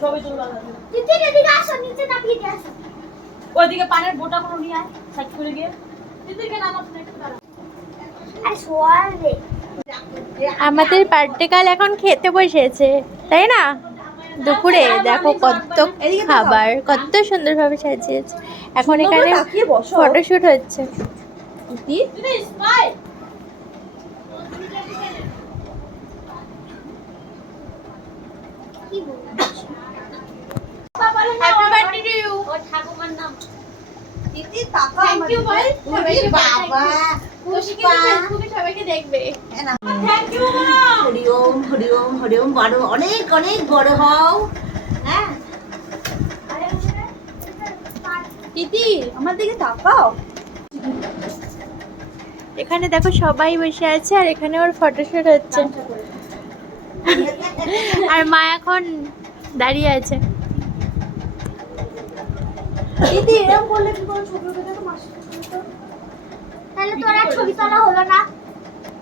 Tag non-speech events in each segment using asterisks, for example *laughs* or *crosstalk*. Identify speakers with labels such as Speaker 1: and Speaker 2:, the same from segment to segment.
Speaker 1: ছবি তুলবা
Speaker 2: তিতির এদিকে আসো নিচে নামিয়ে দিয়ে আসো।
Speaker 1: ওইদিকে পানের বোটা গুলো নিয়ে আয় সাইড করে গিয়ে। দিদিকে নামাস একটু দাঁড়া।
Speaker 2: আর সোয়াল রে।
Speaker 3: আমাদের পার্টিকাল এখন খেতে বসেছে তাই না? দুপুরে দেখো কত খাবার কত সুন্দরভাবে সাজিয়েছে। এখন এখানে ফটোশুট হচ্ছে
Speaker 1: দিদি স্মাইল
Speaker 2: কি বলব
Speaker 3: হ্যাপি বার্থডে টু ইউ
Speaker 1: ও ঠাকুমার নাম
Speaker 4: দিদি তাকা
Speaker 3: থ্যাংক ইউ বল
Speaker 4: ওরে বাবা
Speaker 3: খুশি কিন্তু ফেসবুকে সবাইকে দেখবে
Speaker 1: থ্যাংক ইউ
Speaker 4: হরি ওম হরি ওম হরি ওম বড় অনেক অনেক বড় হও। হ্যাঁ।
Speaker 3: দিদি
Speaker 4: আমার দিকে তাকাও।
Speaker 3: এখানে দেখো সবাই বসে আছে আর এখানে ওর ফটোশুট হচ্ছে। *laughs* আর মা এখন দাঁড়িয়ে আছে।
Speaker 4: দিদি এরকম করলে কি করে ছবি উঠে দেখো মাসি
Speaker 2: তাহলে তোরা ছবি তোলা হলো না।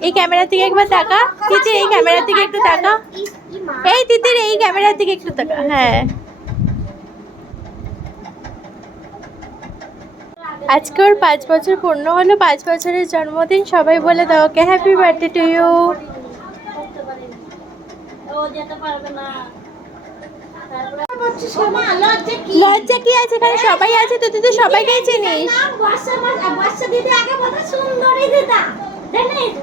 Speaker 3: এই ক্যামেরার দিকে একবার তাকা। দিদি এই ক্যামেরার দিকে একটু তাকা। এই তিতির এই ক্যামেরার দিকে একটু তাকা। হ্যাঁ। আজকে ওর পাঁচ বছর পূর্ণ হলো। পাঁচ বছরের জন্মদিন সবাই বলে দাও। ওকে হ্যাপি বার্থডে টু ইউ
Speaker 1: করতে পারেনি ও যেতে পারবে না
Speaker 4: সোমা লজ্জা কি?
Speaker 3: আছে? এখানে সবাই আছে তো তুই তো সবাইকেই চিনিস।
Speaker 2: দিদি আগে সুন্দরী দিদা। জানিস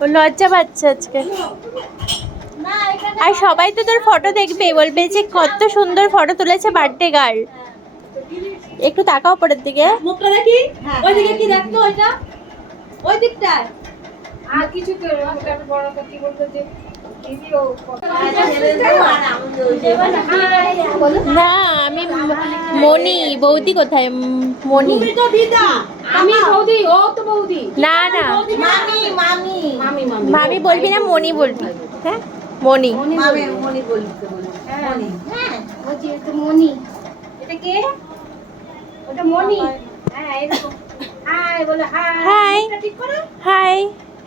Speaker 3: ও লজ্জা পাচ্ছে আজকে। আর সবাই তো তোর ফটো দেখবে বলবে যে কত সুন্দর ফটো তুলেছে বার্থডে গার্ল একটু তাকাও পরের দিকে।
Speaker 1: মুখটা দেখি?
Speaker 4: হ্যাঁ,
Speaker 1: ওইদিকে কি দেখতো ওইটা? ওই দিকটায়।
Speaker 5: আর কিছু তো ওটা বড় কথা বলতো যে
Speaker 3: না আমি মনি বৌদি কোথায়? মনি
Speaker 1: তুমি তো দিদা
Speaker 5: আমি বৌদি ও তো বৌদি।
Speaker 3: না না।
Speaker 4: মামি মামি।
Speaker 5: মামি
Speaker 3: বলবি না মনি বলবি। হ্যাঁ? মনি
Speaker 4: মনি বলতে বলি মনি হ্যাঁ।
Speaker 5: মনি এটা কে? ওটা মনি হ্যাঁ এরকম। হাই বলে hi.
Speaker 3: Hi. Hi.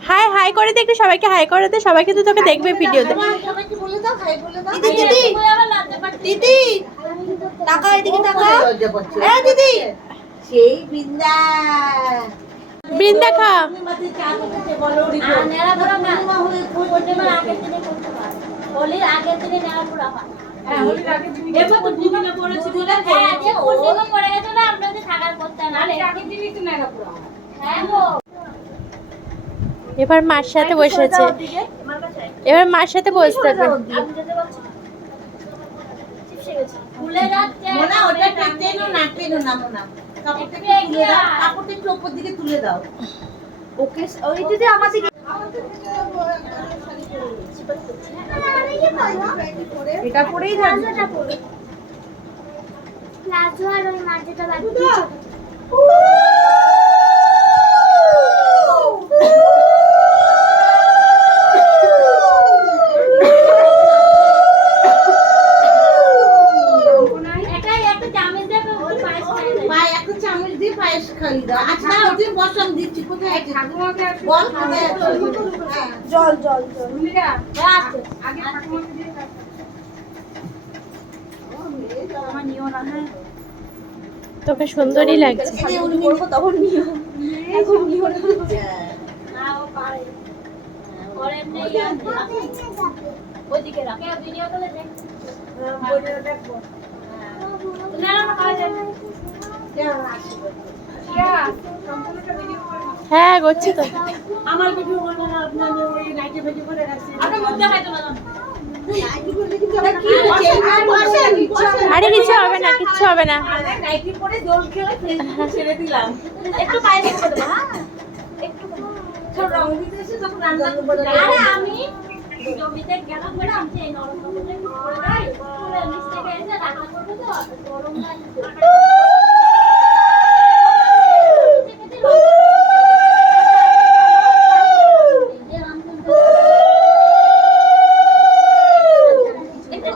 Speaker 3: Hi hi করে দে একটু সবাইকে হাই করে দে সবাই কিন্তু তোকে দেখবে ভিডিওতে
Speaker 4: সবাইকে বলে দাও হাই বলে দাও
Speaker 1: দিদি
Speaker 4: টাকা এদিকে টাকা হ্যাঁ দিদি সেই বৃন্দা
Speaker 3: বৃন্দা খা
Speaker 1: আগের দিনে পারে হয়
Speaker 5: হ্যাঁ
Speaker 1: হ্যাঁ পড়ে গেছে না আমরা থাকার করতাম না হ্যাঁ গো
Speaker 3: এবার মার সাথে বসেছে। এবার মার সাথে বসতে হবে।
Speaker 1: আমি যেতে বলছি চিপসে গেছে ভুলে যাচ্ছে
Speaker 4: মোনা ওটা টেনো না টেনো না মোনা কাপড়টা একটু তুলে দাও কাপড়টা একটু উপর দিকে তুলে দাও
Speaker 2: ওকে ওই দিদি আমার দিকে
Speaker 4: এটা পরেই
Speaker 2: প্লাজোটা পরো প্লাজো আর ওই মাঝেটা বাদ দিয়ে
Speaker 1: এটাই একটা চামচ দিয়ে ওই পায়েস খাই দেয়
Speaker 4: পায়ে একটা চামচ দিয়ে পায়েস খাই দাও আচ্ছা ওদিন বস আমি দিচ্ছি কোথায় আছে
Speaker 5: ঠাকুমাকে আর
Speaker 4: বল কোথায় আছে হ্যাঁ
Speaker 2: জল জল জল
Speaker 5: ভুলিরা
Speaker 1: হ্যাঁ, আসছে
Speaker 5: আগে ঠাকুমাকে দিয়ে দাও।
Speaker 1: আমার নিও না হ্যাঁ।
Speaker 3: তোকে সুন্দরই লাগছে।
Speaker 4: তখন নিও এখন নিও না
Speaker 1: না ও পারে। ওর এমনি ওইদিকে রাখে। ভিডিও করে দেখ না না খাওয়া যাবে
Speaker 5: ইয়া, সম্পূর্ণটা ভিডিও করে নাও।
Speaker 3: হ্যাঁ করছি তো।
Speaker 1: আমার ভিডিও করবে না আপনার ওই নাইটে ভিডিও করে রাখছি আপনি মুখ দেখাইতো না
Speaker 4: আর
Speaker 3: কিছু হবে না কিছু হবে না।
Speaker 4: নাইটি পরে দোল খেলে ছেড়ে দিলাম।
Speaker 1: একটু পায়ে করে দেবো হ্যাঁ?
Speaker 4: সব রং দিতে এসে তখন রান্না করতে
Speaker 1: আরে আমি জমিতে গেলাম ম্যাডাম যে? নরম নরম করে রান্না করবে তো গরম না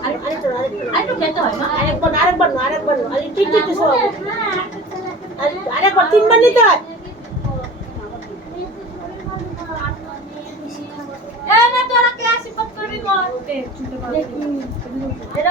Speaker 1: আরেকটু খেতে হয় না
Speaker 4: আরেকবার আরেকবার না আরেকবার না আরে ঠিক ঠিক সব আরেকবার তিনবার নিতে হয়
Speaker 1: এ না তোরা এটা ওই বড় কাকি দিছে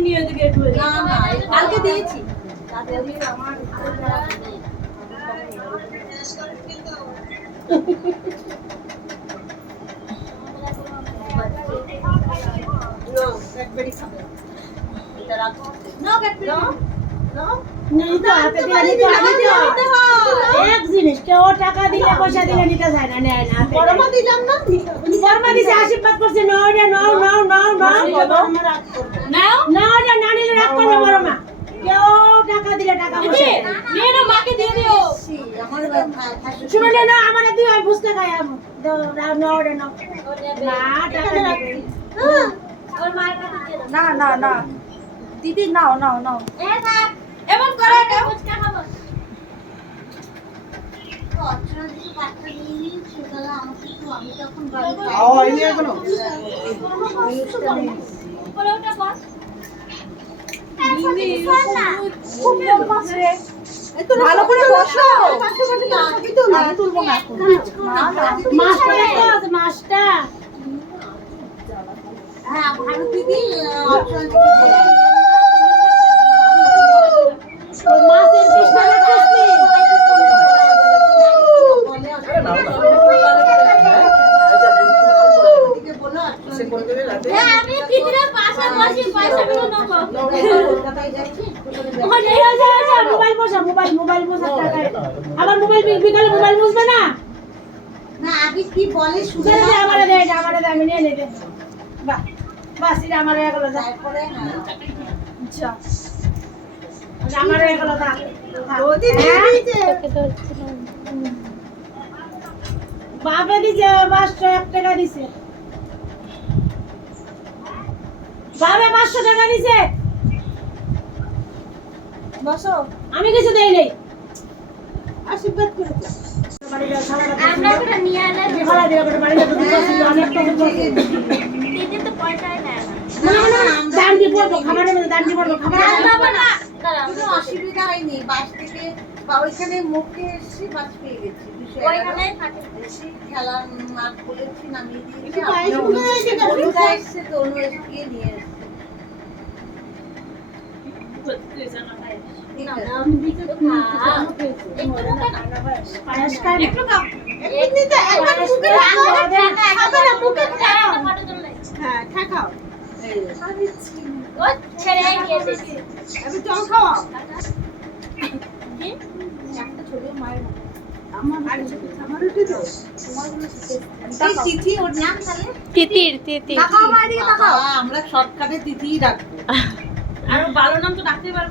Speaker 1: নিয়ে ওদিকে একটু কালকে দিয়েছি
Speaker 6: এক জিনিস কেউ টাকা দিলে পয়সা দিলে নিতে যায় না নেয় না দিলাম না আশীর্বাদ করছে নাও রে নাও নাও নাও। না নিলে রাগ করবে বড়মা। কেউ টাকা দিলে টাকা পয়সা না।
Speaker 1: নিয়ে নাও মাকে দিয়ে দিও।
Speaker 6: শুনে না আমার দিও আমি বুঝতে খাই আমি। নাও রে নাও। না টাকা
Speaker 1: দাও
Speaker 5: না না না। দিদি নাও নাও নাও।
Speaker 1: এমন করে কেউ ফুচকা খাব উপরে ওটা বস
Speaker 5: ভালো করে বসো। আমি তুলবো
Speaker 6: পিসটা দেখছিস
Speaker 1: হ্যাঁ আমি তিতিরের পাশে বসি পয়সা গুলো নেব
Speaker 6: ওখানে এই যে, এই যে, মোবাইল বসা মোবাইল মোবাইল বসা টাকায় আবার মোবাইল বি- বিকালে মোবাইল বুঝবে না
Speaker 4: না আগে কি বলে শুনে
Speaker 6: দে দে আমারে দে এটা আমারে দে আমি নিয়ে নিতে। বাহ বাস এটা আমারে এগুলো যা।
Speaker 4: তারপরে হ্যাঁ
Speaker 6: আচ্ছা আমারে দা হ্যাঁ?
Speaker 3: না।
Speaker 6: বাপে দিছে পাঁচশো এক টাকা দিছে। বাবে পাঁচশো টাকা দিছে।
Speaker 5: বসো।
Speaker 6: আমি কিছু দেই নাই। আশীর্বাদ করে
Speaker 4: অসুবিধা হয়নি বাস থেকে বা ওইখানে মুখে এসে বাস পেয়ে গেছি খেলার মাঠ বলেছি নামিয়ে দিয়েছি এসছে তো নিয়ে এসছে ঠিক আছে
Speaker 1: আমি দিতে তো খাও একটু মুখে না
Speaker 6: পায়েস খায় না।
Speaker 1: একটু খাও
Speaker 4: এমনিতে একবার মুখে রাখো, খাবে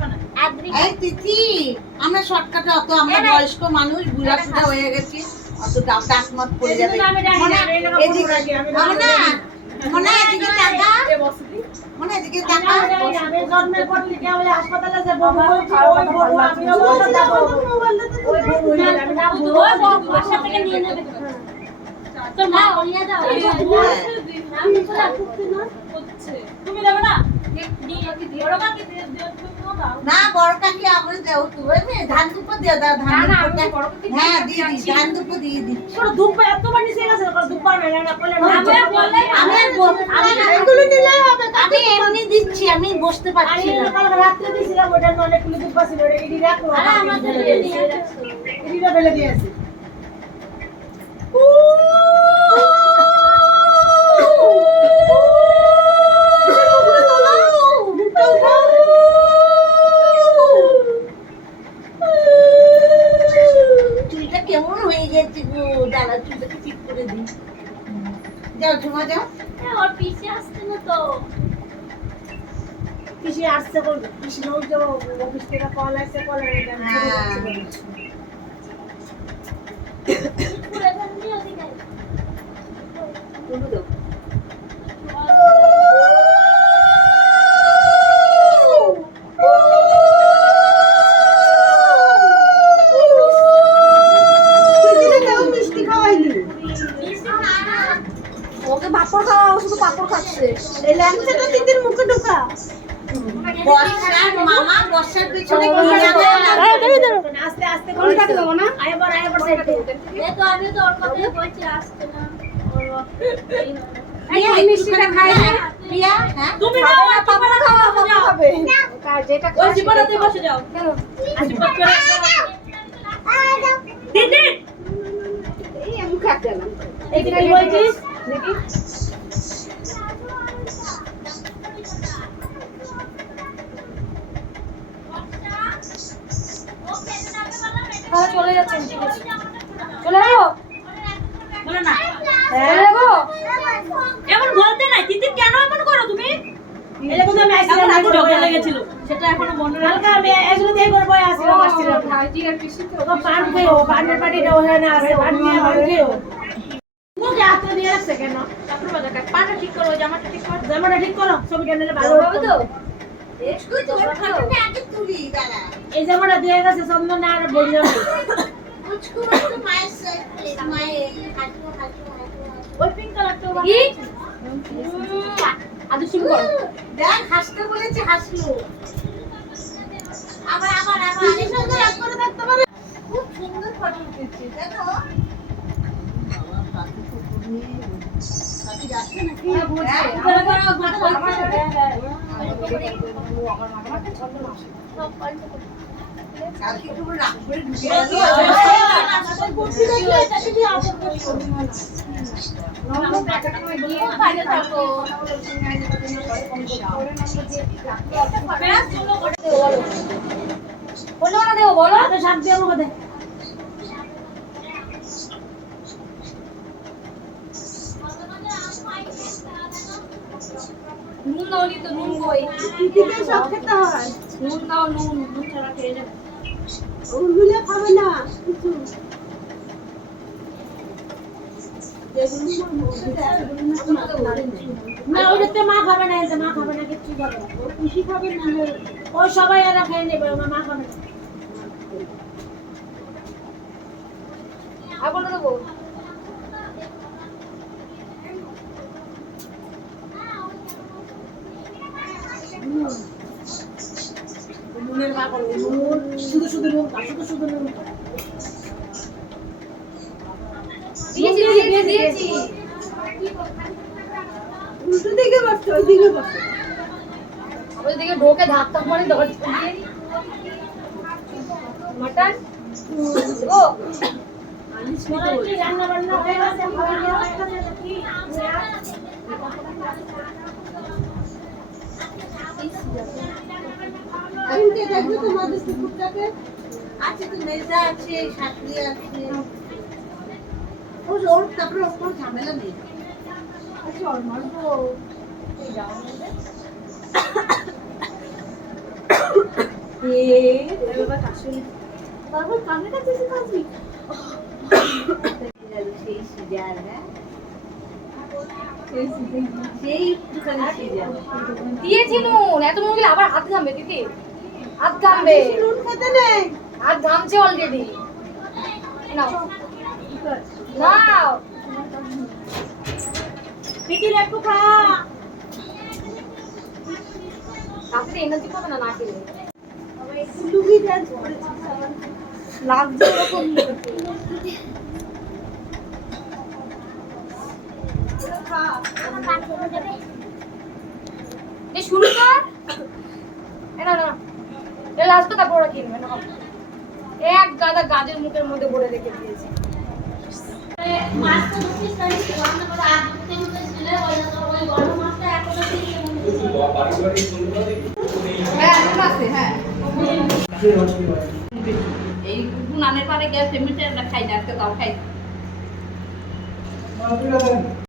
Speaker 4: না,
Speaker 1: ফটো
Speaker 6: হ্যাঁ।
Speaker 4: এই তিথি আমরা শর্টকাটে অত আমরা বয়স্ক মানুষ বুড়া ফুড়া হয়ে গেছি অত ডাক ডাক মত পড়ে যাবে মনে মনে এদিকে টাকা মনে এদিকে টাকা
Speaker 6: আমি জানি না, আমি জন্মের পর থেকে আমি হাসপাতালে যে বউ বউ, আমিও বলছি, ওই বউ, ওই বউ, আমি নাম বলব।
Speaker 1: ওই বাবা বাসা থেকে নিয়ে নেবে তোর মা নিয়ে যাও আমি তো রাখছি না তুমি দেবে না দিয়ে কি দাও
Speaker 4: না বড় কাকি আমরা দেও তো? ওই ধান দুপো দিয়ে দাও ধান হ্যাঁ দিয়ে দিই ধান দুপো দিয়ে দিই।
Speaker 6: ওরা দুব্বা এতবার নিচে গেছে, দুব্বা মেলে না, বলে
Speaker 1: আমি আর
Speaker 4: আমি আর এগুলো নিলেই হবে আমি এমনি দিচ্ছি আমি বসতে পারছি না।
Speaker 6: কাল রাতে দিছিলাম ওটা অনেকগুলো দুপো ছিল, ওটা ইডি রাখল,
Speaker 1: আমাদের
Speaker 6: দিয়েছে। ইডিটা ফেলে দিয়েছে।
Speaker 4: কেমন হয়ে গেছে গো? দাদা চুলটাকে ঠিক করে দিই। যাও ঝুমা যাও।
Speaker 1: হ্যাঁ, ওর পিছে আসছে না তো।
Speaker 6: পিসি আসছে বলবে, পিসি নৌ যাব অফিস থেকে কল আসছে, কল এসে এই ল্যাংচাটা দিদির মুখে ঢোকা। আস্তে আস্তে করে
Speaker 5: কোনটাকে না?
Speaker 6: আইবার আইবার সাইড।
Speaker 1: এই তো আমি তো ওর কথাই বলছি আসতে না।
Speaker 4: প্রিয়া
Speaker 1: দিদি
Speaker 5: তাহলে চলে যাচ্ছেন ঠিক আছে। চলে যাব?
Speaker 1: বলো না।
Speaker 5: চলে যাব?
Speaker 1: এমন বলতে নাই দিদি কেন এমন করো তুমি?
Speaker 6: এটা আমি আইছিলাম
Speaker 1: আগে ঝগড়া লেগেছিল। সেটা এখনও মনে
Speaker 6: হালকা আমি এগুলো দিয়ে করে বই আসছিলাম আসছিলাম
Speaker 5: ঠিক আছে পিসিতে
Speaker 6: ও পান খেয়েও পানের পাটিটা ওখানে আছে পান নিয়ে পান খেয়েও। মুখে হাত দিয়ে রাখছে কেন?
Speaker 1: তারপরে পাটা ঠিক করো জামাটা ঠিক করো।
Speaker 6: জামাটা ঠিক করো ছবিটা নিলে ভালো
Speaker 5: হবে তো
Speaker 6: এই জামাটা দিয়ে গেছে চন্দন আর বলল
Speaker 4: কুচকু একটু মায়ের সাথে মায়ের হাঁটু হাঁটু হাঁটু
Speaker 1: ওই পিঙ্ক কালারটা
Speaker 5: আদু সিং করো
Speaker 4: দেখ হাসতে বলেছে হাসলো। আবার আবার আবার আরেক সুন্দর এক করে দেখতে পারে। খুব সুন্দর ফটো উঠেছে দেখো
Speaker 5: বলো। দেবো বলো
Speaker 6: তো সাপ দিয়ে আমাকে
Speaker 5: নুন তো নুন কই
Speaker 6: দিদিকে সব খেতে হয়?
Speaker 5: নুন দাও নুন নুন ছাড়া খেয়ে যাবে।
Speaker 6: ওগুলো খাবে না কিছু। না ওইটাতে মা খাবে না এতে মা খাবে না কিচ্ছু খাবে না। ও খুশি খাবে না ও সবাই এরা খেয়ে নেবে আমার মা খাবে না।
Speaker 5: আর দেবো
Speaker 6: নুনের মা করবে নুন শুধু শুধু নুন খা শুধু শুধু নুন খা
Speaker 5: দিয়েছি দিয়েছি দিয়েছি
Speaker 6: উল্টো দিকে বসছে ওই দিকে বসছে
Speaker 5: ওই দিকে ঢোকে ধাক্কা মারে দরজা দিয়ে মটন ও
Speaker 6: রান্না বান্না হয়ে গেছে হয়ে
Speaker 4: আজকে দেখবে তোমাদের কুকুরটাকে আছে তো মেজদা আছে আছে। ওর তারপরে ওর কোনো ঝামেলা নেই। সিজার হ্যাঁ? সেই একটুখানি সিজার।
Speaker 5: দিয়েছি নুন। এত নুন আবার হাত ঘামবে দিদি হাত ঘামবে।
Speaker 6: নুন খেতে নেই।
Speaker 5: হাত ঘামছে অলরেডি নাও। নাও।
Speaker 6: পিটির একটু খা।
Speaker 5: তাড়াতাড়ি এনার্জি পাবে না না খেলে।
Speaker 6: লুঙ্গি ডান্স করেছে।
Speaker 5: লাগছে ওরকম। শুরু কর। না না লাস্টে কিনবে না এক গাদা গাজের মুখের মধ্যে ভরে রেখে দিয়েছে। হ্যাঁ হ্যাঁ।
Speaker 1: এই নানের পারে গেছে মিটে খাই না খাই